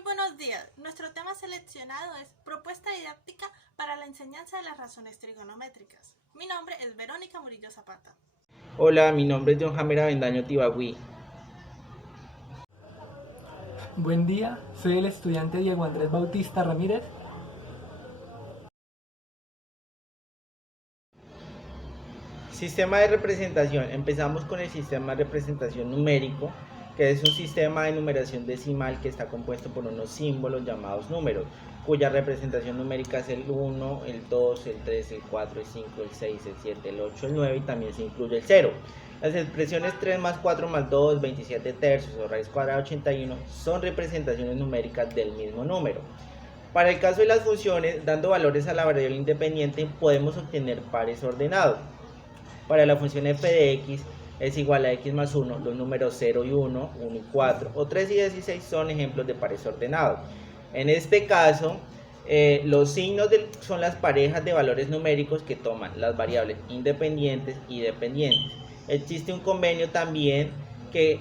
Muy buenos días. Nuestro tema seleccionado es Propuesta didáctica para la enseñanza de las razones trigonométricas. Mi nombre es Verónica Murillo Zapata. Hola, mi nombre es John Jamer Avendaño Tibagüí. Buen día, soy el estudiante Diego Andrés Bautista Ramírez. Sistema de representación. Empezamos con el sistema de representación numérico, que es un sistema de numeración decimal que está compuesto por unos símbolos llamados números, cuya representación numérica es el 1, el 2, el 3, el 4, el 5, el 6, el 7, el 8, el 9 y también se incluye el 0. Las expresiones 3 más 4 más 2, 27 tercios o raíz cuadrada 81 son representaciones numéricas del mismo número. Para el caso de las funciones, dando valores a la variable independiente, podemos obtener pares ordenados. Para la función f de x es igual a x más 1, los números 0 y 1, 1 y 4, o 3 y 16 son ejemplos de pares ordenados. En este caso, los signos son las parejas de valores numéricos que toman las variables independientes y dependientes. Existe un convenio también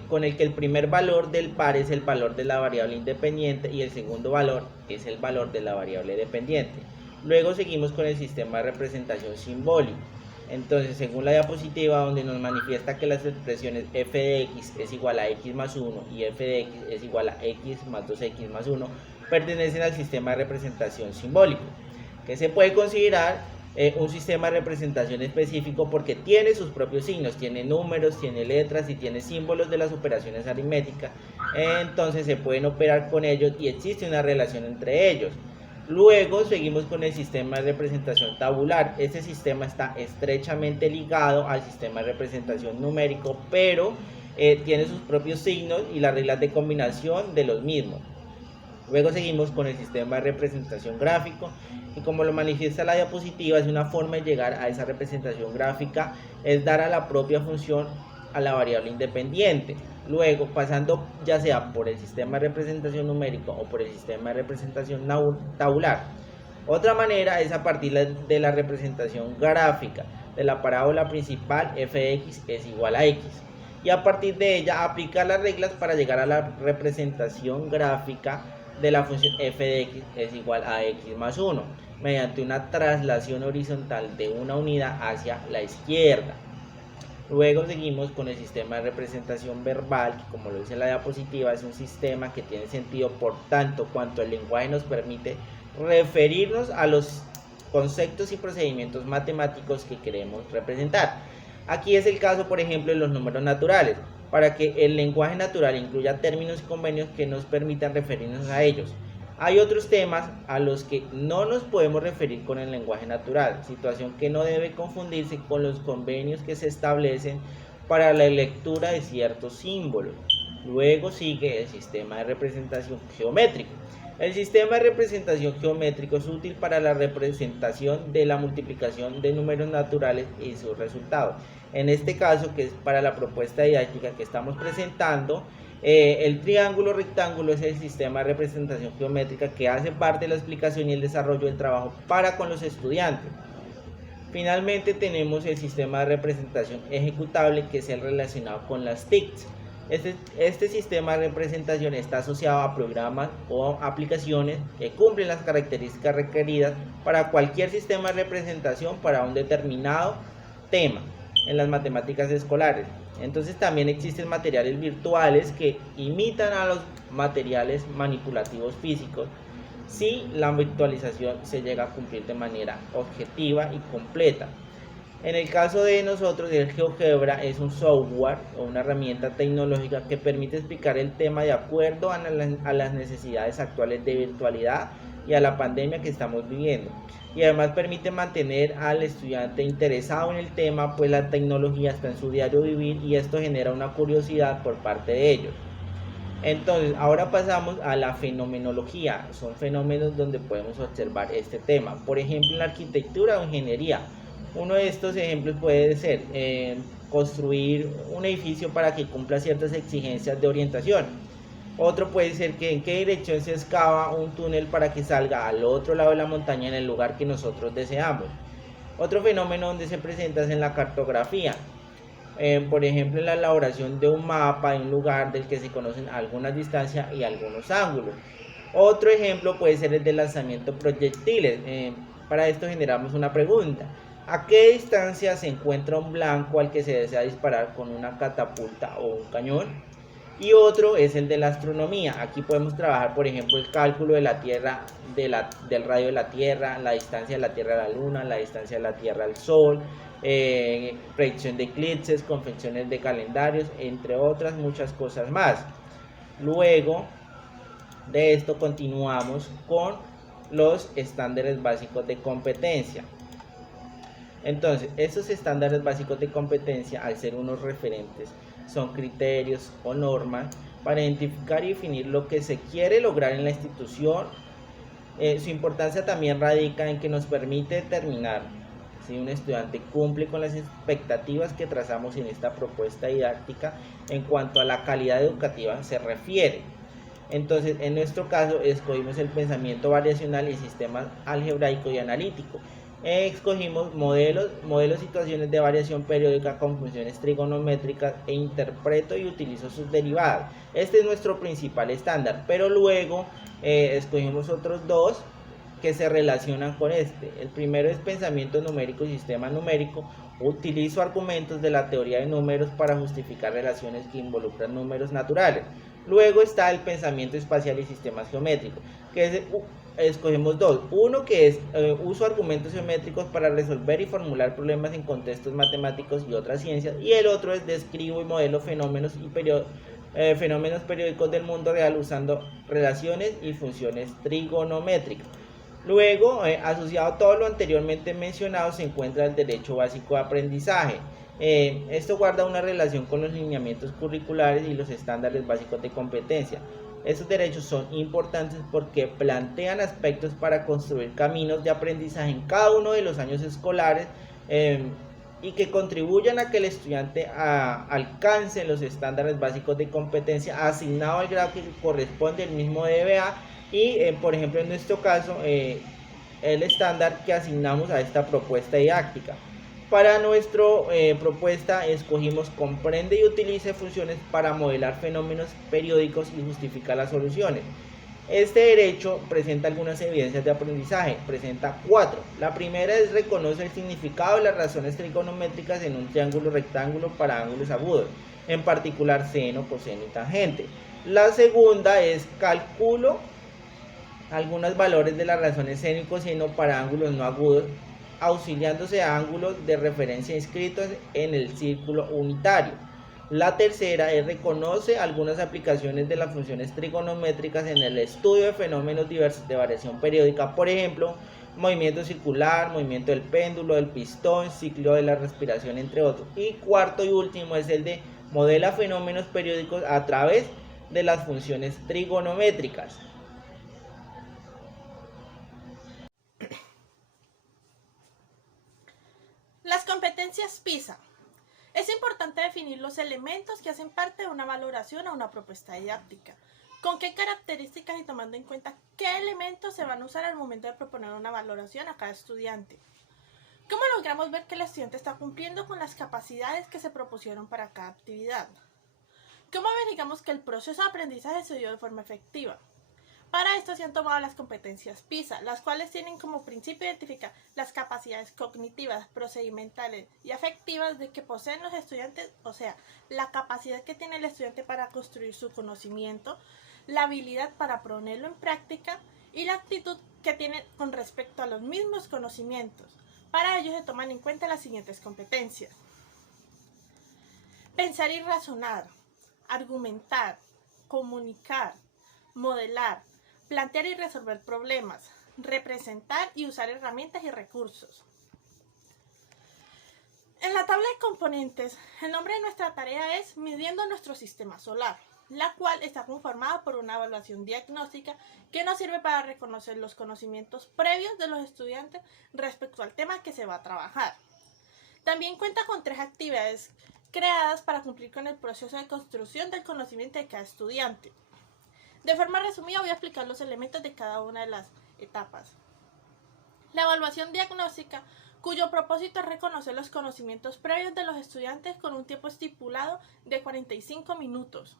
con el que el primer valor del par es el valor de la variable independiente y el segundo valor es el valor de la variable dependiente. Luego seguimos con el sistema de representación simbólico. Entonces, según la diapositiva, donde nos manifiesta que las expresiones f de x es igual a x más 1 y f de x es igual a x más 2x más 1, pertenecen al sistema de representación simbólico, que se puede considerar un sistema de representación específico porque tiene sus propios signos, tiene números, tiene letras y tiene símbolos de las operaciones aritméticas. Entonces se pueden operar con ellos y existe una relación entre ellos. Luego seguimos con el sistema de representación tabular. Este sistema está estrechamente ligado al sistema de representación numérico, pero tiene sus propios signos y las reglas de combinación de los mismos. Luego seguimos con el sistema de representación gráfico, y como lo manifiesta la diapositiva, es una forma de llegar a esa representación gráfica, es dar a la propia función a la variable independiente. Luego, pasando ya sea por el sistema de representación numérico o por el sistema de representación tabular. Otra manera es a partir de la representación gráfica de la parábola principal f de x es igual a x. Y a partir de ella aplicar las reglas para llegar a la representación gráfica de la función f de x es igual a x más 1, mediante una traslación horizontal de una unidad hacia la izquierda. Luego seguimos con el sistema de representación verbal, que como lo dice la diapositiva, es un sistema que tiene sentido por tanto cuanto el lenguaje nos permite referirnos a los conceptos y procedimientos matemáticos que queremos representar. Aquí es el caso, por ejemplo, de los números naturales, para que el lenguaje natural incluya términos y convenios que nos permitan referirnos a ellos. Hay otros temas a los que no nos podemos referir con el lenguaje natural, situación que no debe confundirse con los convenios que se establecen para la lectura de ciertos símbolos. Luego sigue el sistema de representación geométrico. El sistema de representación geométrico es útil para la representación de la multiplicación de números naturales y sus resultados. En este caso, que es para la propuesta didáctica que estamos presentando, el triángulo rectángulo es el sistema de representación geométrica que hace parte de la explicación y el desarrollo del trabajo para con los estudiantes. Finalmente tenemos el sistema de representación ejecutable, que es el relacionado con las TICs. Este sistema de representación está asociado a programas o aplicaciones que cumplen las características requeridas para cualquier sistema de representación para un determinado tema en las matemáticas escolares. Entonces también existen materiales virtuales que imitan a los materiales manipulativos físicos si la virtualización se llega a cumplir de manera objetiva y completa. En el caso de nosotros, el GeoGebra es un software o una herramienta tecnológica que permite explicar el tema de acuerdo a las necesidades actuales de virtualidad y a la pandemia que estamos viviendo. Y además permite mantener al estudiante interesado en el tema, pues la tecnología está en su diario vivir y esto genera una curiosidad por parte de ellos. Entonces, ahora pasamos a la fenomenología. Son fenómenos donde podemos observar este tema. Por ejemplo, en la arquitectura o ingeniería. Uno de estos ejemplos puede ser construir un edificio para que cumpla ciertas exigencias de orientación. Otro puede ser que en qué dirección se excava un túnel para que salga al otro lado de la montaña en el lugar que nosotros deseamos. Otro fenómeno donde se presenta es en la cartografía. Por ejemplo, en la elaboración de un mapa de un lugar del que se conocen algunas distancias y algunos ángulos. Otro ejemplo puede ser el de lanzamiento proyectiles. Para esto generamos una pregunta. ¿A qué distancia se encuentra un blanco al que se desea disparar con una catapulta o un cañón? Y otro es el de la astronomía. Aquí podemos trabajar, por ejemplo, el cálculo de la Tierra, del radio de la Tierra, la distancia de la Tierra a la Luna, la distancia de la Tierra al Sol, predicción de eclipses, confecciones de calendarios, entre otras muchas cosas más. Luego de esto continuamos con los estándares básicos de competencia. Entonces, estos estándares básicos de competencia, al ser unos referentes, son criterios o normas para identificar y definir lo que se quiere lograr en la institución. Su importancia también radica en que nos permite determinar si un estudiante cumple con las expectativas que trazamos en esta propuesta didáctica en cuanto a la calidad educativa se refiere. Entonces, en nuestro caso, escogimos el pensamiento variacional y sistema algebraico y analítico. Escogimos modelos, situaciones de variación periódica con funciones trigonométricas e interpreto y utilizo sus derivadas. Este es nuestro principal estándar, pero luego escogimos otros dos que se relacionan con este. El primero es pensamiento numérico y sistema numérico. Utilizo argumentos de la teoría de números para justificar relaciones que involucran números naturales. Luego está el pensamiento espacial y sistemas geométricos, que escogemos dos. Uno que es uso argumentos geométricos para resolver y formular problemas en contextos matemáticos y otras ciencias. Y el otro es describo y modelo fenómenos periódicos del mundo real usando relaciones y funciones trigonométricas. Luego, asociado a todo lo anteriormente mencionado, se encuentra el derecho básico de aprendizaje. Esto guarda una relación con los lineamientos curriculares y los estándares básicos de competencia. Estos derechos son importantes porque plantean aspectos para construir caminos de aprendizaje en cada uno de los años escolares y que contribuyan a que el estudiante alcance los estándares básicos de competencia asignado al grado que corresponde el mismo DBA y, por ejemplo, en nuestro caso, el estándar que asignamos a esta propuesta didáctica. Para nuestra propuesta escogimos comprende y utilice funciones para modelar fenómenos periódicos y justificar las soluciones. Este derecho presenta algunas evidencias de aprendizaje, presenta 4. La primera es reconoce el significado de las razones trigonométricas en un triángulo rectángulo para ángulos agudos, en particular seno, coseno y tangente. La segunda es calculo algunos valores de las razones seno y coseno para ángulos no agudos, auxiliándose a ángulos de referencia inscritos en el círculo unitario. La tercera es reconoce algunas aplicaciones de las funciones trigonométricas en el estudio de fenómenos diversos de variación periódica, por ejemplo, movimiento circular, movimiento del péndulo, del pistón, ciclo de la respiración, entre otros. Y cuarto y último es el de modela fenómenos periódicos a través de las funciones trigonométricas. Las competencias PISA. Es importante definir los elementos que hacen parte de una valoración o una propuesta didáctica. ¿Con qué características y tomando en cuenta qué elementos se van a usar al momento de proponer una valoración a cada estudiante? ¿Cómo logramos ver que el estudiante está cumpliendo con las capacidades que se propusieron para cada actividad? ¿Cómo verificamos que el proceso de aprendizaje se dio de forma efectiva? Para esto se han tomado las competencias PISA, las cuales tienen como principio identificar las capacidades cognitivas, procedimentales y afectivas de que poseen los estudiantes, o sea, la capacidad que tiene el estudiante para construir su conocimiento, la habilidad para ponerlo en práctica y la actitud que tiene con respecto a los mismos conocimientos. Para ello se toman en cuenta las siguientes competencias: pensar y razonar, argumentar, comunicar, modelar, plantear y resolver problemas, representar y usar herramientas y recursos. En la tabla de componentes, el nombre de nuestra tarea es Midiendo nuestro sistema solar, la cual está conformada por una evaluación diagnóstica que nos sirve para reconocer los conocimientos previos de los estudiantes respecto al tema que se va a trabajar. También cuenta con 3 actividades creadas para cumplir con el proceso de construcción del conocimiento de cada estudiante. De forma resumida voy a explicar los elementos de cada una de las etapas. La evaluación diagnóstica, cuyo propósito es reconocer los conocimientos previos de los estudiantes con un tiempo estipulado de 45 minutos.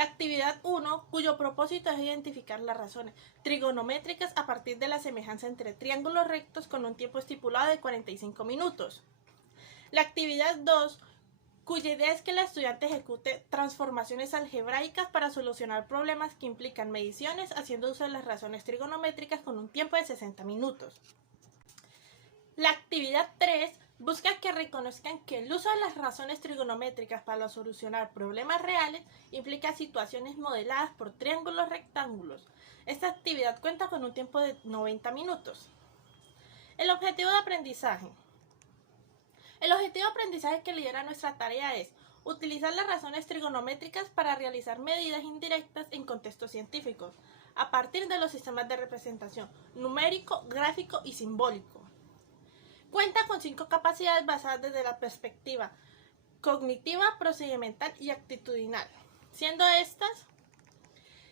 La actividad 1, cuyo propósito es identificar las razones trigonométricas a partir de la semejanza entre triángulos rectos con un tiempo estipulado de 45 minutos. La actividad 2, cuya idea es que el estudiante ejecute transformaciones algebraicas para solucionar problemas que implican mediciones haciendo uso de las razones trigonométricas con un tiempo de 60 minutos. La actividad 3 busca que reconozcan que el uso de las razones trigonométricas para solucionar problemas reales implica situaciones modeladas por triángulos rectángulos. Esta actividad cuenta con un tiempo de 90 minutos. El objetivo de aprendizaje. El objetivo de aprendizaje que lidera nuestra tarea es utilizar las razones trigonométricas para realizar medidas indirectas en contextos científicos, a partir de los sistemas de representación numérico, gráfico y simbólico. Cuenta con 5 capacidades basadas desde la perspectiva cognitiva, procedimental y actitudinal, siendo estas: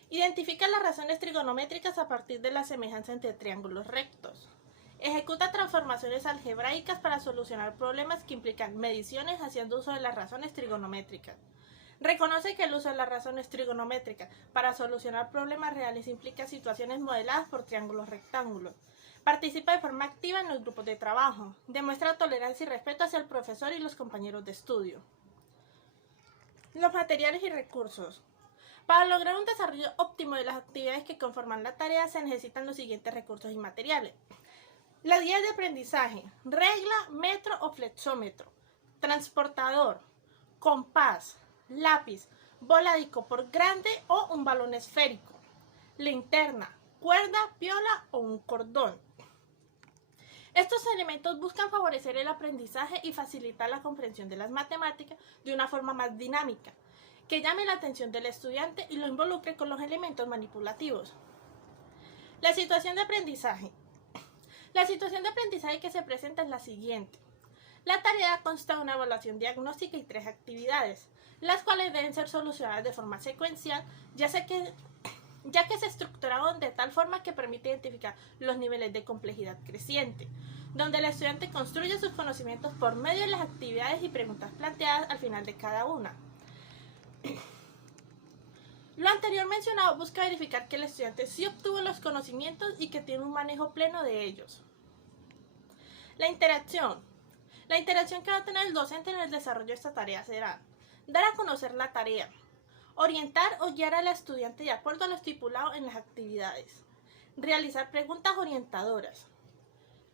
identifica las razones trigonométricas a partir de la semejanza entre triángulos rectos. Ejecuta transformaciones algebraicas para solucionar problemas que implican mediciones haciendo uso de las razones trigonométricas. Reconoce que el uso de las razones trigonométricas para solucionar problemas reales implica situaciones modeladas por triángulos rectángulos. Participa de forma activa en los grupos de trabajo. Demuestra tolerancia y respeto hacia el profesor y los compañeros de estudio. Los materiales y recursos. Para lograr un desarrollo óptimo de las actividades que conforman la tarea se necesitan los siguientes recursos y materiales: la guía de aprendizaje, regla, metro o flexómetro, transportador, compás, lápiz, bola de icopor grande o un balón esférico, linterna, cuerda, piola o un cordón. Estos elementos buscan favorecer el aprendizaje y facilitar la comprensión de las matemáticas de una forma más dinámica, que llame la atención del estudiante y lo involucre con los elementos manipulativos. La situación de aprendizaje. La situación de aprendizaje que se presenta es la siguiente. La tarea consta de una evaluación diagnóstica y 3 actividades, las cuales deben ser solucionadas de forma secuencial, ya que se estructuraron de tal forma que permite identificar los niveles de complejidad creciente, donde el estudiante construye sus conocimientos por medio de las actividades y preguntas planteadas al final de cada una. Lo anterior mencionado busca verificar que el estudiante sí obtuvo los conocimientos y que tiene un manejo pleno de ellos. La interacción. La interacción que va a tener el docente en el desarrollo de esta tarea será: dar a conocer la tarea, orientar o guiar al estudiante de acuerdo a lo estipulado en las actividades, realizar preguntas orientadoras,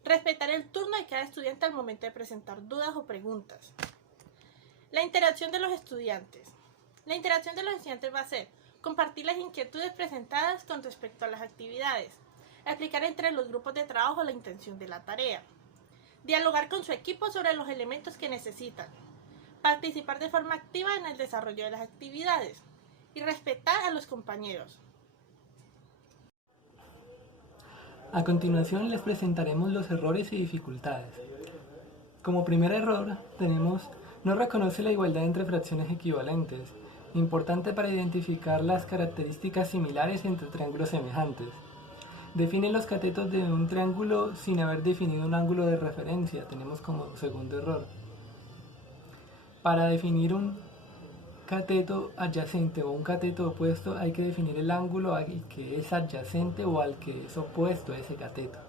respetar el turno de cada estudiante al momento de presentar dudas o preguntas. La interacción de los estudiantes. La interacción de los estudiantes va a ser compartir las inquietudes presentadas con respecto a las actividades, explicar entre los grupos de trabajo la intención de la tarea, dialogar con su equipo sobre los elementos que necesitan, participar de forma activa en el desarrollo de las actividades y respetar a los compañeros. A continuación les presentaremos los errores y dificultades. Como primer error tenemos: no reconoce la igualdad entre fracciones equivalentes, importante para identificar las características similares entre triángulos semejantes. Define los catetos de un triángulo sin haber definido un ángulo de referencia, tenemos como segundo error. Para definir un cateto adyacente o un cateto opuesto hay que definir el ángulo al que es adyacente o al que es opuesto a ese cateto.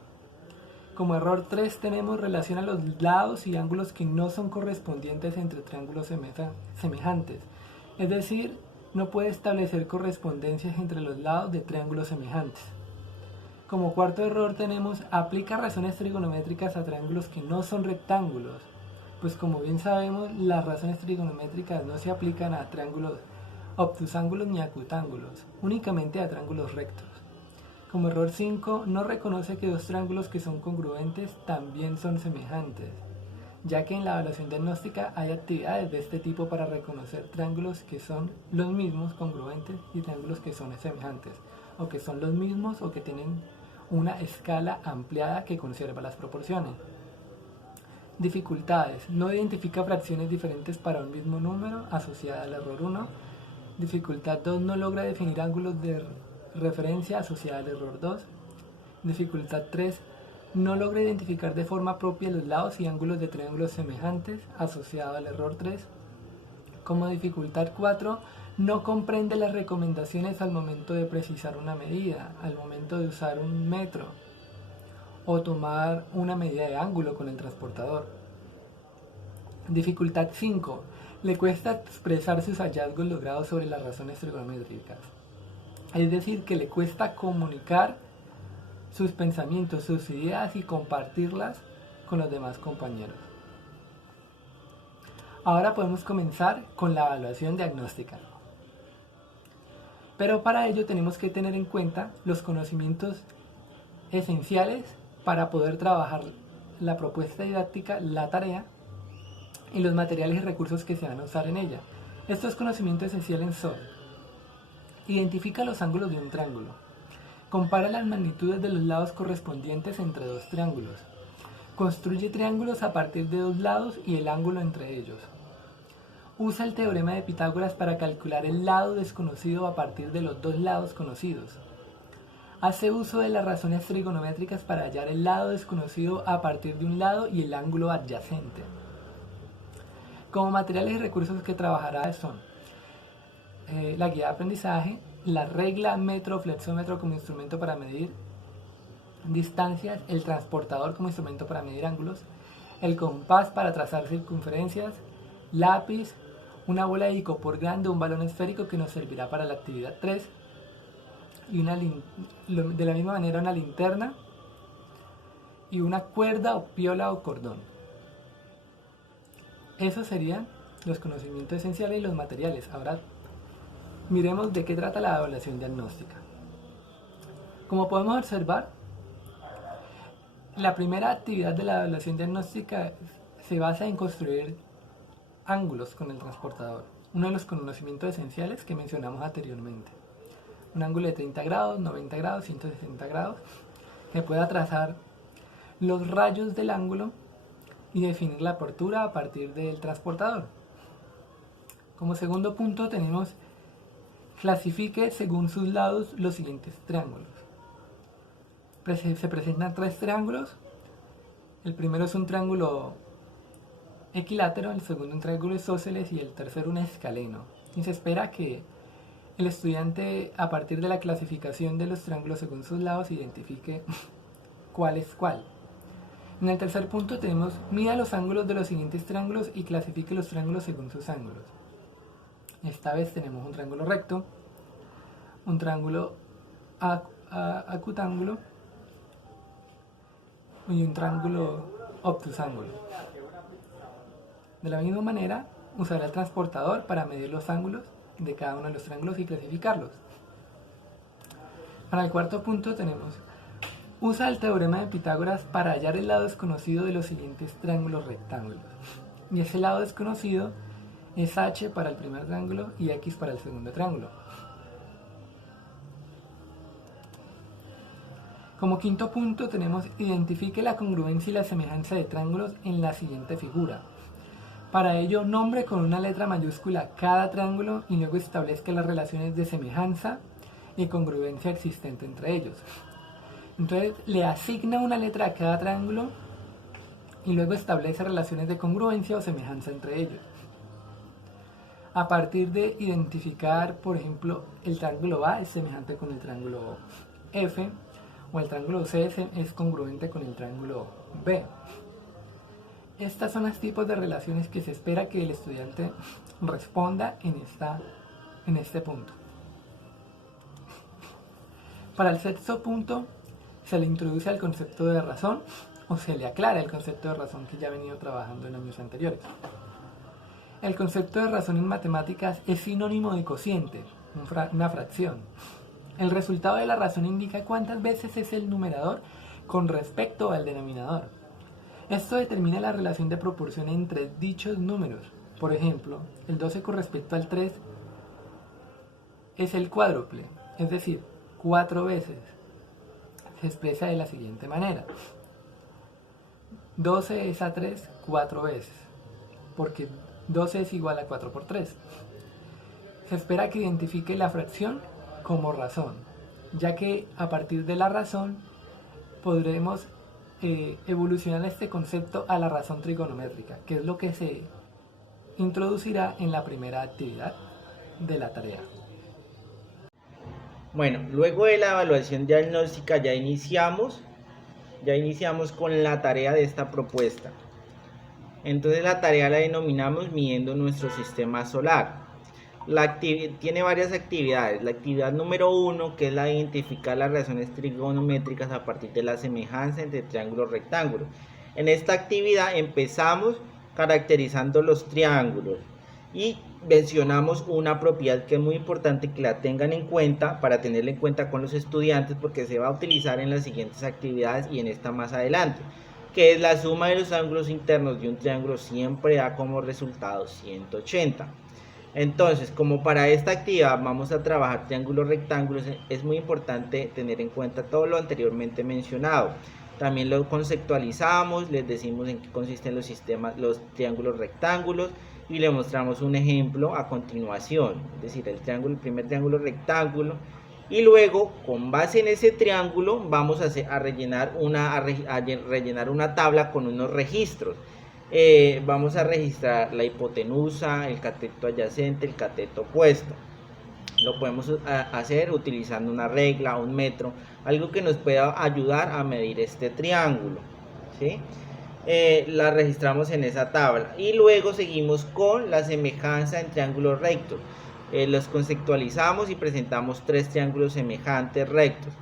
Como error 3 tenemos: relaciona los lados y ángulos que no son correspondientes entre triángulos semejantes, es decir, no puede establecer correspondencias entre los lados de triángulos semejantes. Como cuarto error tenemos: aplica razones trigonométricas a triángulos que no son rectángulos. Pues como bien sabemos, las razones trigonométricas no se aplican a triángulos obtusángulos ni acutángulos, únicamente a triángulos rectos. Como error 5, no reconoce que dos triángulos que son congruentes también son semejantes, ya que en la evaluación diagnóstica hay actividades de este tipo para reconocer triángulos que son los mismos, congruentes, y triángulos que son semejantes, o que son los mismos o que tienen una escala ampliada que conserva las proporciones. Dificultades: no identifica fracciones diferentes para un mismo número, asociada al error 1. Dificultad 2: no logra definir ángulos de referencia, asociada al error 2. Dificultad 3: no logra identificar de forma propia los lados y ángulos de triángulos semejantes, asociado al error 3. Como dificultad 4: no comprende las recomendaciones al momento de precisar una medida, al momento de usar un metro o tomar una medida de ángulo con el transportador. Dificultad 5. Le cuesta expresar sus hallazgos logrados sobre las razones trigonométricas. Es decir, que le cuesta comunicar sus pensamientos, sus ideas y compartirlas con los demás compañeros. Ahora podemos comenzar con la evaluación diagnóstica. Pero para ello tenemos que tener en cuenta los conocimientos esenciales para poder trabajar la propuesta didáctica, la tarea y los materiales y recursos que se van a usar en ella. Estos conocimientos esenciales son: identifica los ángulos de un triángulo, compara las magnitudes de los lados correspondientes entre dos triángulos, construye triángulos a partir de dos lados y el ángulo entre ellos, usa el teorema de Pitágoras para calcular el lado desconocido a partir de los dos lados conocidos, hace uso de las razones trigonométricas para hallar el lado desconocido a partir de un lado y el ángulo adyacente. Como materiales y recursos que trabajará son la guía de aprendizaje, la regla metro-flexómetro como instrumento para medir distancias, el transportador como instrumento para medir ángulos, el compás para trazar circunferencias, lápiz, una bola de icopor grande, un balón esférico que nos servirá para la actividad 3, y de la misma manera una linterna y una cuerda o piola o cordón. Esos serían los conocimientos esenciales y los materiales. Ahora miremos de qué trata la evaluación diagnóstica. Como podemos observar, la primera actividad de la evaluación diagnóstica se basa en construir ángulos con el transportador, uno de los conocimientos esenciales que mencionamos anteriormente. Un ángulo de 30 grados, 90 grados, 160 grados, que pueda trazar los rayos del ángulo y definir la apertura a partir del transportador. Como segundo punto tenemos: clasifique según sus lados los siguientes triángulos. Se presentan tres triángulos. El primero es un triángulo equilátero, el segundo un triángulo isósceles y el tercero un escaleno. Y se espera que el estudiante, a partir de la clasificación de los triángulos según sus lados, identifique cuál es cuál. En el tercer punto tenemos: mida los ángulos de los siguientes triángulos y clasifique los triángulos según sus ángulos. Esta vez tenemos un triángulo recto, un triángulo acutángulo y un triángulo obtusángulo. De la misma manera, usará el transportador para medir los ángulos de cada uno de los triángulos y clasificarlos. Para el cuarto punto tenemos: usa el teorema de Pitágoras para hallar el lado desconocido de los siguientes triángulos rectángulos. Y ese lado desconocido es h para el primer triángulo y x para el segundo triángulo. Como quinto punto tenemos: identifique la congruencia y la semejanza de triángulos en la siguiente figura. Para ello, nombre con una letra mayúscula cada triángulo y luego establezca las relaciones de semejanza y congruencia existente entre ellos. Entonces le asigna una letra a cada triángulo y luego establece relaciones de congruencia o semejanza entre ellos. A partir de identificar, por ejemplo, el triángulo A es semejante con el triángulo F, o el triángulo C es congruente con el triángulo B. Estas son los tipos de relaciones que se espera que el estudiante responda en este punto. Para el sexto punto, se le introduce el concepto de razón o se le aclara el concepto de razón que ya ha venido trabajando en años anteriores. El concepto de razón en matemáticas es sinónimo de cociente, una fracción. El resultado de la razón indica cuántas veces es el numerador con respecto al denominador. Esto determina la relación de proporción entre dichos números. Por ejemplo, el 12 con respecto al 3 es el cuádruple, es decir, 4 veces. Se expresa de la siguiente manera: 12 es a 3 4 veces, porque 12 es igual a 4 por 3. Se espera que identifique la fracción como razón, ya que a partir de la razón podremos evolucionar este concepto a la razón trigonométrica, que es lo que se introducirá en la primera actividad de la tarea. Bueno, luego de la evaluación diagnóstica ya iniciamos con la tarea de esta propuesta. Entonces la tarea la denominamos midiendo nuestro sistema solar. Tiene varias actividades. La actividad número 1, que es la de identificar las relaciones trigonométricas a partir de la semejanza entre triángulos y rectángulos. En esta actividad empezamos caracterizando los triángulos y mencionamos una propiedad que es muy importante que la tengan en cuenta para tenerla en cuenta con los estudiantes, porque se va a utilizar en las siguientes actividades y en esta más adelante, que es la suma de los ángulos internos de un triángulo siempre da como resultado 180. Entonces, como para esta actividad vamos a trabajar triángulos rectángulos, es muy importante tener en cuenta todo lo anteriormente mencionado. También lo conceptualizamos, les decimos en qué consisten los triángulos rectángulos y le mostramos un ejemplo a continuación, es decir, el primer triángulo rectángulo, y luego con base en ese triángulo vamos a rellenar una tabla con unos registros. Vamos a registrar la hipotenusa, el cateto adyacente, el cateto opuesto. Lo podemos hacer utilizando una regla, un metro, algo que nos pueda ayudar a medir este triángulo, ¿sí? La registramos en esa tabla y luego seguimos con la semejanza en triángulos rectos. Los conceptualizamos y presentamos tres triángulos semejantes rectos.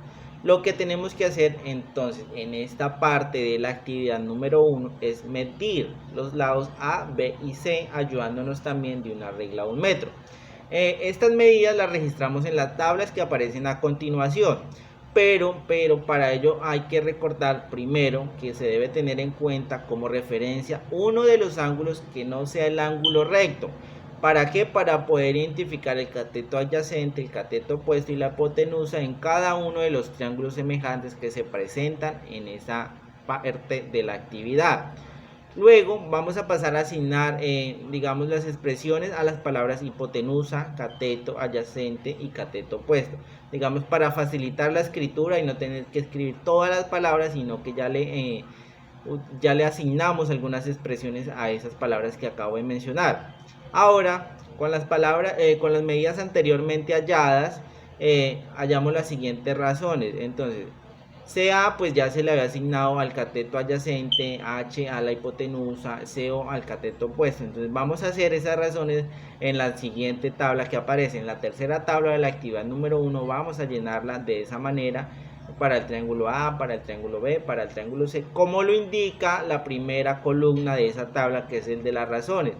Lo que tenemos que hacer entonces en esta parte de la actividad número 1 es medir los lados A, B y C, ayudándonos también de una regla o un metro. Estas medidas las registramos en las tablas que aparecen a continuación, pero para ello hay que recordar primero que se debe tener en cuenta como referencia uno de los ángulos que no sea el ángulo recto. ¿Para qué? Para poder identificar el cateto adyacente, el cateto opuesto y la hipotenusa en cada uno de los triángulos semejantes que se presentan en esa parte de la actividad. Luego vamos a pasar a asignar, digamos, las expresiones a las palabras hipotenusa, cateto adyacente y cateto opuesto. Digamos, para facilitar la escritura y no tener que escribir todas las palabras, sino que ya le asignamos algunas expresiones a esas palabras que acabo de mencionar. Ahora, con las medidas anteriormente halladas, hallamos las siguientes razones. Entonces, CA pues ya se le había asignado al cateto adyacente, H a la hipotenusa, CO al cateto opuesto. Entonces vamos a hacer esas razones en la siguiente tabla que aparece. En la tercera tabla de la actividad número 1 vamos a llenarla de esa manera para el triángulo A, para el triángulo B, para el triángulo C, como lo indica la primera columna de esa tabla, que es el de las razones.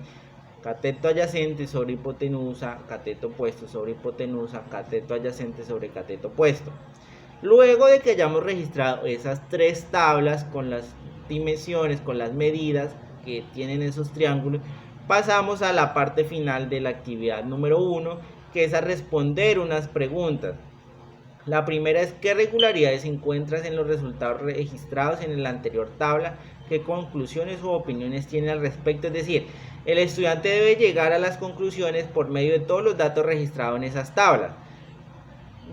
Cateto adyacente sobre hipotenusa, cateto opuesto sobre hipotenusa, cateto adyacente sobre cateto opuesto. Luego de que hayamos registrado esas tres tablas con las dimensiones, con las medidas que tienen esos triángulos, pasamos a la parte final de la actividad número 1, que es a responder unas preguntas. La primera es: ¿qué regularidades encuentras en los resultados registrados en la anterior tabla? ¿Qué conclusiones o opiniones tiene al respecto? Es decir, el estudiante debe llegar a las conclusiones por medio de todos los datos registrados en esas tablas.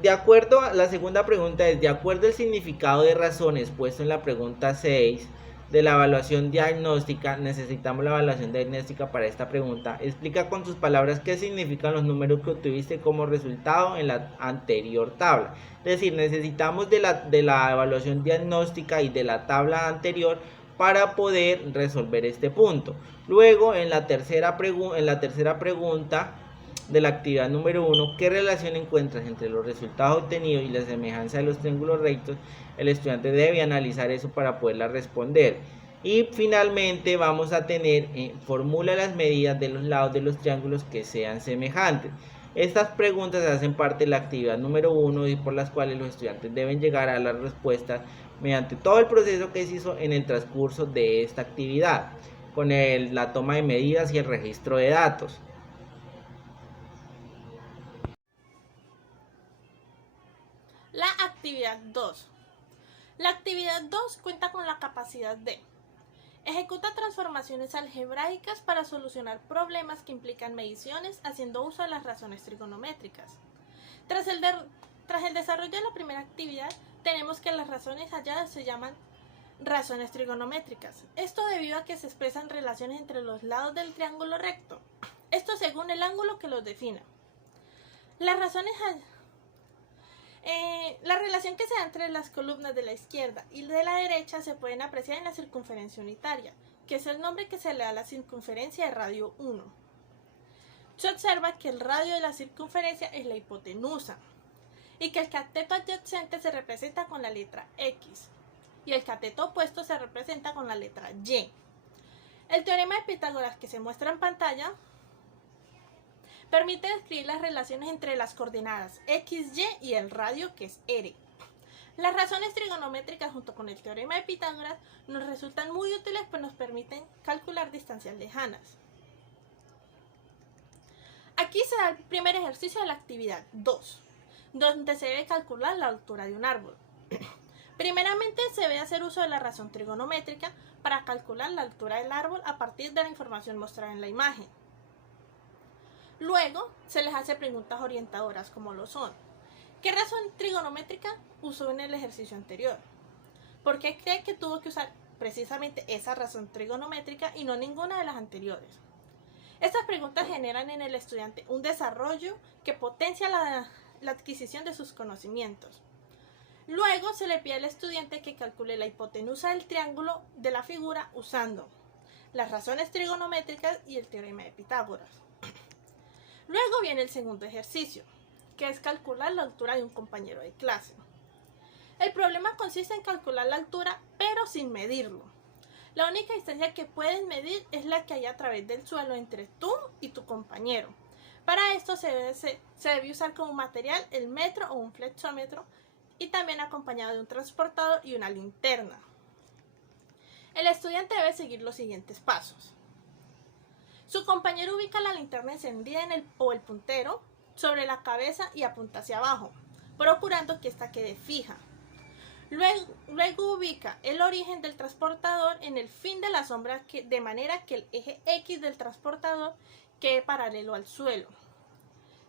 De acuerdo a la segunda pregunta es: de acuerdo al significado de razones puesto en la pregunta 6 de la evaluación diagnóstica, necesitamos la evaluación diagnóstica para esta pregunta. Explica con tus palabras qué significan los números que obtuviste como resultado en la anterior tabla. Es decir, necesitamos de la evaluación diagnóstica y de la tabla anterior para poder resolver este punto. Luego, en la tercera pregunta de la actividad número 1, ¿qué relación encuentras entre los resultados obtenidos y la semejanza de los triángulos rectos? El estudiante debe analizar eso para poderla responder. Y finalmente vamos a tener, formula las medidas de los lados de los triángulos que sean semejantes. Estas preguntas hacen parte de la actividad número 1 y por las cuales los estudiantes deben llegar a las respuestas mediante todo el proceso que se hizo en el transcurso de esta actividad, con la toma de medidas y el registro de datos. La actividad 2. La actividad 2 cuenta con la capacidad de: ejecuta transformaciones algebraicas para solucionar problemas que implican mediciones haciendo uso de las razones trigonométricas. Tras el desarrollo de la primera actividad, tenemos que las razones halladas se llaman razones trigonométricas. Esto debido a que se expresan relaciones entre los lados del triángulo recto. Esto según el ángulo que los defina. La relación que se da entre las columnas de la izquierda y de la derecha se pueden apreciar en la circunferencia unitaria, que es el nombre que se le da a la circunferencia de radio 1. Se observa que el radio de la circunferencia es la hipotenusa y que el cateto adyacente se representa con la letra X y el cateto opuesto se representa con la letra Y. El teorema de Pitágoras que se muestra en pantalla permite describir las relaciones entre las coordenadas x, y y el radio que es r. Las razones trigonométricas junto con el teorema de Pitágoras nos resultan muy útiles pues nos permiten calcular distancias lejanas. Aquí se da el primer ejercicio de la actividad 2, donde se debe calcular la altura de un árbol. Primeramente se debe hacer uso de la razón trigonométrica para calcular la altura del árbol a partir de la información mostrada en la imagen. Luego se les hace preguntas orientadoras como lo son: ¿qué razón trigonométrica usó en el ejercicio anterior? ¿Por qué cree que tuvo que usar precisamente esa razón trigonométrica y no ninguna de las anteriores? Estas preguntas generan en el estudiante un desarrollo que potencia la adquisición de sus conocimientos. Luego se le pide al estudiante que calcule la hipotenusa del triángulo de la figura usando las razones trigonométricas y el teorema de Pitágoras. Luego viene el segundo ejercicio, que es calcular la altura de un compañero de clase. El problema consiste en calcular la altura, pero sin medirlo. La única distancia que puedes medir es la que hay a través del suelo entre tú y tu compañero. Para esto se debe usar como material el metro o un flexómetro y también acompañado de un transportador y una linterna. El estudiante debe seguir los siguientes pasos. Su compañero ubica la linterna encendida o el puntero sobre la cabeza y apunta hacia abajo, procurando que ésta quede fija. Luego ubica el origen del transportador en el fin de la sombra de manera que el eje X del transportador quede paralelo al suelo.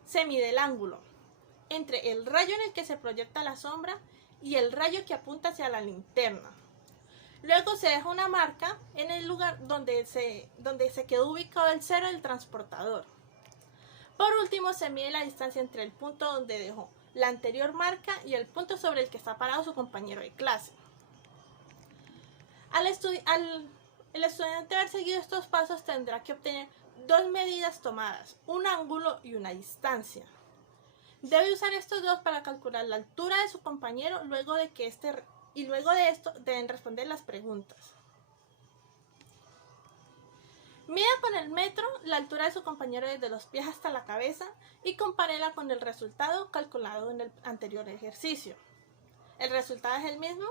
Se mide el ángulo entre el rayo en el que se proyecta la sombra y el rayo que apunta hacia la linterna. Luego se deja una marca en el lugar donde se quedó ubicado el cero del transportador. Por último, se mide la distancia entre el punto donde dejó la anterior marca y el punto sobre el que está parado su compañero de clase. El estudiante haber seguido estos pasos tendrá que obtener dos medidas tomadas, un ángulo y una distancia. Debe usar estos dos para calcular la altura de su compañero luego de esto deben responder las preguntas. Mida con el metro la altura de su compañero desde los pies hasta la cabeza y compárela con el resultado calculado en el anterior ejercicio. El resultado es el mismo,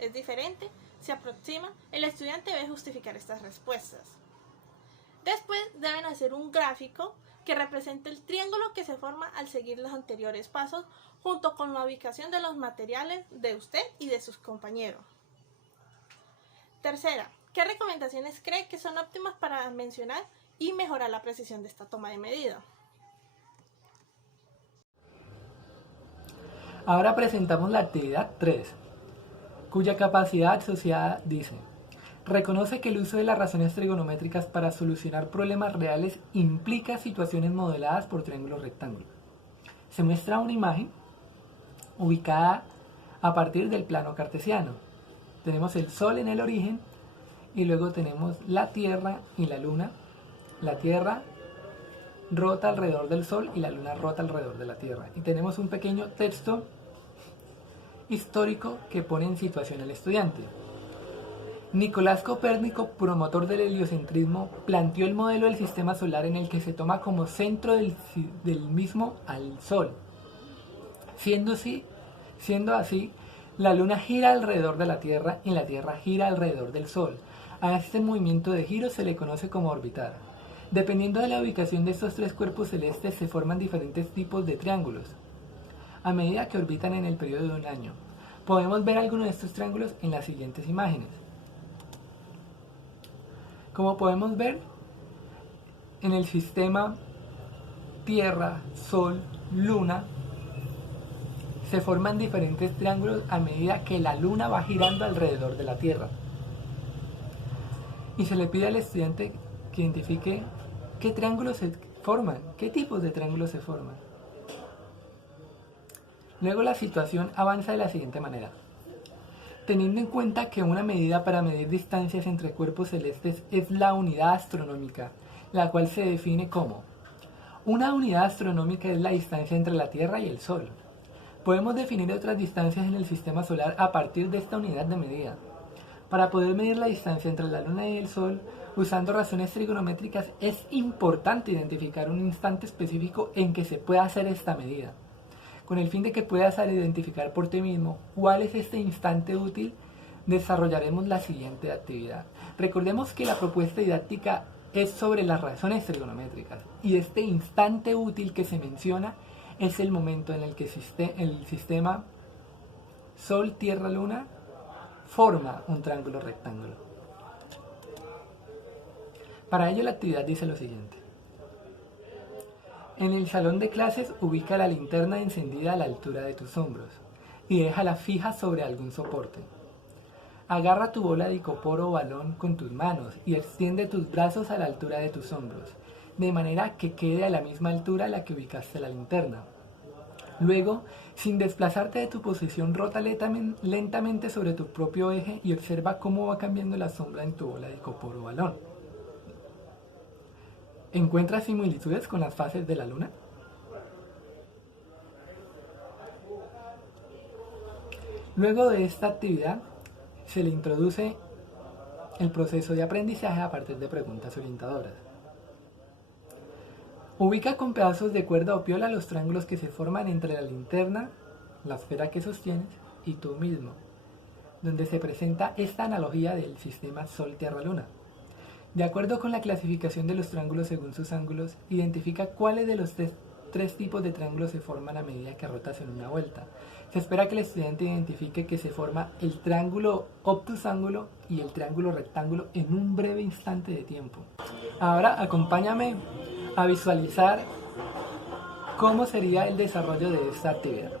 es diferente, se aproxima, el estudiante debe justificar estas respuestas. Después deben hacer un gráfico que represente el triángulo que se forma al seguir los anteriores pasos junto con la ubicación de los materiales de usted y de sus compañeros. Tercera, ¿qué recomendaciones cree que son óptimas para mencionar y mejorar la precisión de esta toma de medida? Ahora presentamos la actividad 3, cuya capacidad asociada dice: reconoce que el uso de las razones trigonométricas para solucionar problemas reales implica situaciones modeladas por triángulos rectángulos. Se muestra una imagen ubicada a partir del plano cartesiano. Tenemos el Sol en el origen y luego tenemos la Tierra y la Luna. La Tierra rota alrededor del Sol y la Luna rota alrededor de la Tierra. Y tenemos un pequeño texto histórico que pone en situación al estudiante. Nicolás Copérnico, promotor del heliocentrismo, planteó el modelo del sistema solar en el que se toma como centro del mismo al Sol. Siendo así, la Luna gira alrededor de la Tierra y la Tierra gira alrededor del Sol. A este movimiento de giro se le conoce como orbitar. Dependiendo de la ubicación de estos tres cuerpos celestes se forman diferentes tipos de triángulos, a medida que orbitan en el periodo de un año. Podemos ver algunos de estos triángulos en las siguientes imágenes. Como podemos ver, en el sistema Tierra, Sol, Luna, se forman diferentes triángulos a medida que la Luna va girando alrededor de la Tierra. Y se le pide al estudiante que identifique qué triángulos se forman, qué tipos de triángulos se forman. Luego la situación avanza de la siguiente manera. Teniendo en cuenta que una medida para medir distancias entre cuerpos celestes es la unidad astronómica, la cual se define como: una unidad astronómica es la distancia entre la Tierra y el Sol. Podemos definir otras distancias en el sistema solar a partir de esta unidad de medida. Para poder medir la distancia entre la Luna y el Sol, usando razones trigonométricas, es importante identificar un instante específico en que se pueda hacer esta medida. Con el fin de que puedas identificar por ti mismo cuál es este instante útil, desarrollaremos la siguiente actividad. Recordemos que la propuesta didáctica es sobre las razones trigonométricas, y este instante útil que se menciona es el momento en el que el sistema Sol-Tierra-Luna forma un triángulo rectángulo. Para ello la actividad dice lo siguiente. En el salón de clases ubica la linterna encendida a la altura de tus hombros y déjala fija sobre algún soporte. Agarra tu bola de icopor o balón con tus manos y extiende tus brazos a la altura de tus hombros, de manera que quede a la misma altura a la que ubicaste la linterna. Luego, sin desplazarte de tu posición, rota lentamente sobre tu propio eje y observa cómo va cambiando la sombra en tu bola de icopor o balón. ¿Encuentras similitudes con las fases de la Luna? Luego de esta actividad, se le introduce el proceso de aprendizaje a partir de preguntas orientadoras. Ubica con pedazos de cuerda o piola los triángulos que se forman entre la linterna, la esfera que sostienes, y tú mismo, donde se presenta esta analogía del sistema Sol-Tierra-Luna. De acuerdo con la clasificación de los triángulos según sus ángulos, identifica cuáles de los tres tipos de triángulos se forman a medida que rotas en una vuelta. Se espera que el estudiante identifique que se forma el triángulo obtusángulo y el triángulo rectángulo en un breve instante de tiempo. Ahora acompáñame a visualizar cómo sería el desarrollo de esta actividad.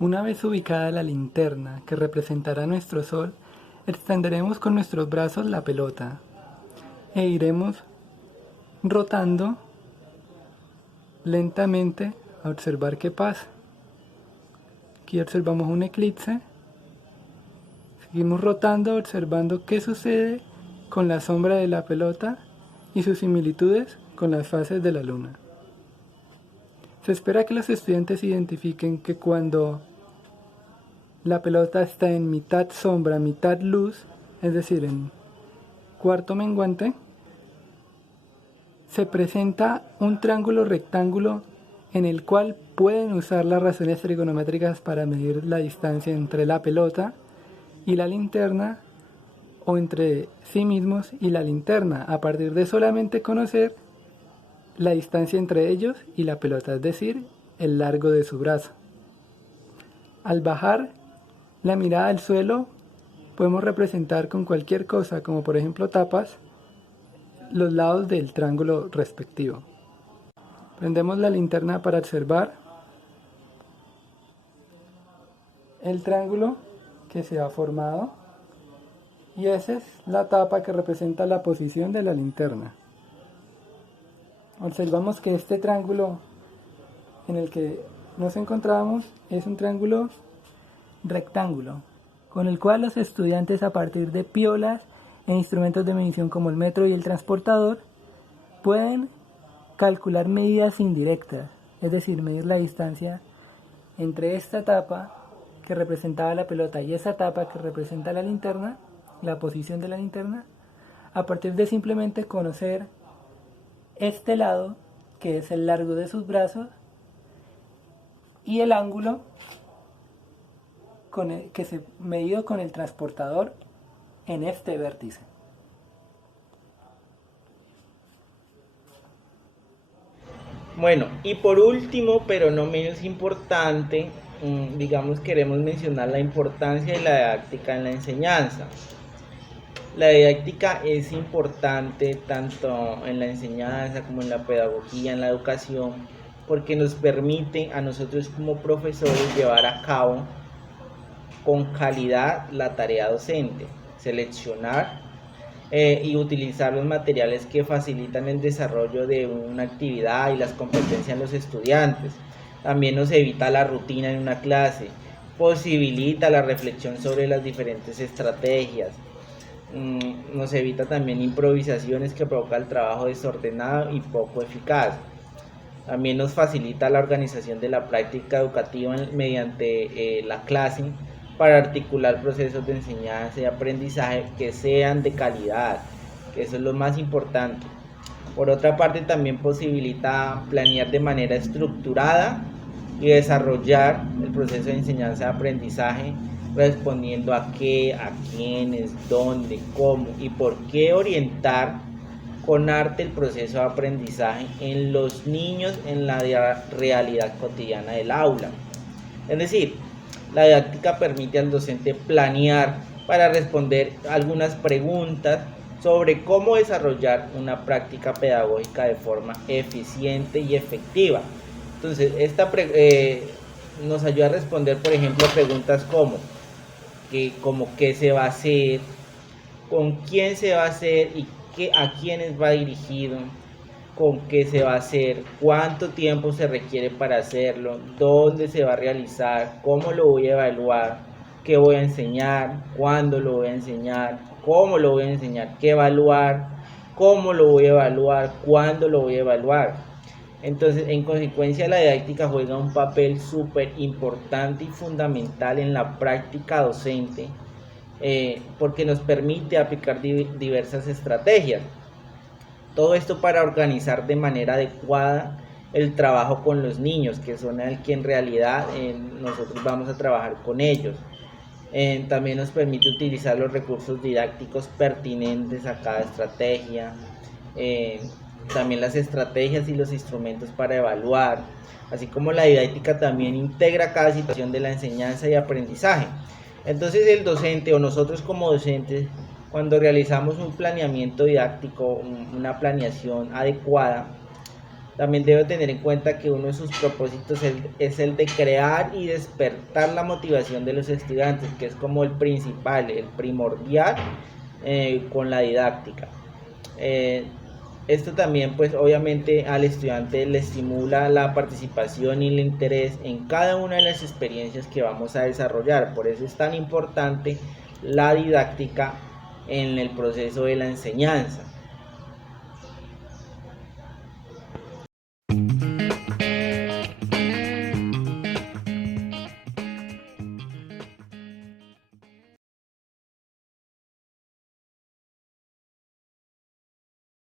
Una vez ubicada la linterna que representará nuestro Sol, extenderemos con nuestros brazos la pelota e iremos rotando lentamente a observar qué pasa. Aquí observamos un eclipse. Seguimos rotando observando qué sucede con la sombra de la pelota y sus similitudes con las fases de la Luna. Se espera que los estudiantes identifiquen que cuando la pelota está en mitad sombra, mitad luz, es decir, en cuarto menguante, se presenta un triángulo rectángulo en el cual pueden usar las razones trigonométricas para medir la distancia entre la pelota y la linterna, o entre sí mismos y la linterna, a partir de solamente conocer la distancia entre ellos y la pelota, es decir, el largo de su brazo. Al bajar la mirada al suelo, podemos representar con cualquier cosa, como por ejemplo tapas, los lados del triángulo respectivo. Prendemos la linterna para observar el triángulo que se ha formado, y esa es la tapa que representa la posición de la linterna. Observamos que este triángulo en el que nos encontramos es un triángulo rectángulo, con el cual los estudiantes, a partir de piolas e instrumentos de medición como el metro y el transportador, pueden calcular medidas indirectas, es decir, medir la distancia entre esta tapa que representaba la pelota y esa tapa que representa la linterna, la posición de la linterna, a partir de simplemente conocer este lado, que es el largo de sus brazos, y el ángulo que se medido con el transportador en este vértice. Bueno, y por último, pero no menos importante, digamos, queremos mencionar la importancia de la didáctica en la enseñanza. La didáctica es importante tanto en la enseñanza como en la pedagogía, en la educación, porque nos permite a nosotros como profesores llevar a cabo con calidad la tarea docente, seleccionar y utilizar los materiales que facilitan el desarrollo de una actividad y las competencias en los estudiantes. También nos evita la rutina en una clase, posibilita la reflexión sobre las diferentes estrategias, nos evita también improvisaciones que provocan el trabajo desordenado y poco eficaz. También nos facilita la organización de la práctica educativa mediante la clase para articular procesos de enseñanza y aprendizaje que sean de calidad, que eso es lo más importante. Por otra parte, también posibilita planear de manera estructurada y desarrollar el proceso de enseñanza y aprendizaje respondiendo a qué, a quiénes, dónde, cómo y por qué orientar con arte el proceso de aprendizaje en los niños en la realidad cotidiana del aula. Es decir, la didáctica permite al docente planear para responder algunas preguntas sobre cómo desarrollar una práctica pedagógica de forma eficiente y efectiva. Entonces, nos ayuda a responder, por ejemplo, preguntas como qué se va a hacer, con quién se va a hacer y a quiénes va dirigido, con qué se va a hacer, cuánto tiempo se requiere para hacerlo, dónde se va a realizar, cómo lo voy a evaluar, qué voy a enseñar, cuándo lo voy a enseñar, cómo lo voy a enseñar, qué evaluar, cómo lo voy a evaluar, cuándo lo voy a evaluar. Entonces, en consecuencia, la didáctica juega un papel súper importante y fundamental en la práctica docente, porque nos permite aplicar diversas estrategias. Todo esto para organizar de manera adecuada el trabajo con los niños, que son el que en realidad nosotros vamos a trabajar con ellos. También nos permite utilizar los recursos didácticos pertinentes a cada estrategia, también las estrategias y los instrumentos para evaluar, así como la didáctica también integra cada situación de la enseñanza y aprendizaje. Entonces el docente o nosotros como docentes, cuando realizamos un planeamiento didáctico, una planeación adecuada, también debe tener en cuenta que uno de sus propósitos es el de crear y despertar la motivación de los estudiantes, que es como el principal, el primordial con la didáctica. Esto también pues obviamente al estudiante le estimula la participación y el interés en cada una de las experiencias que vamos a desarrollar. Por eso es tan importante la didáctica en el proceso de la enseñanza.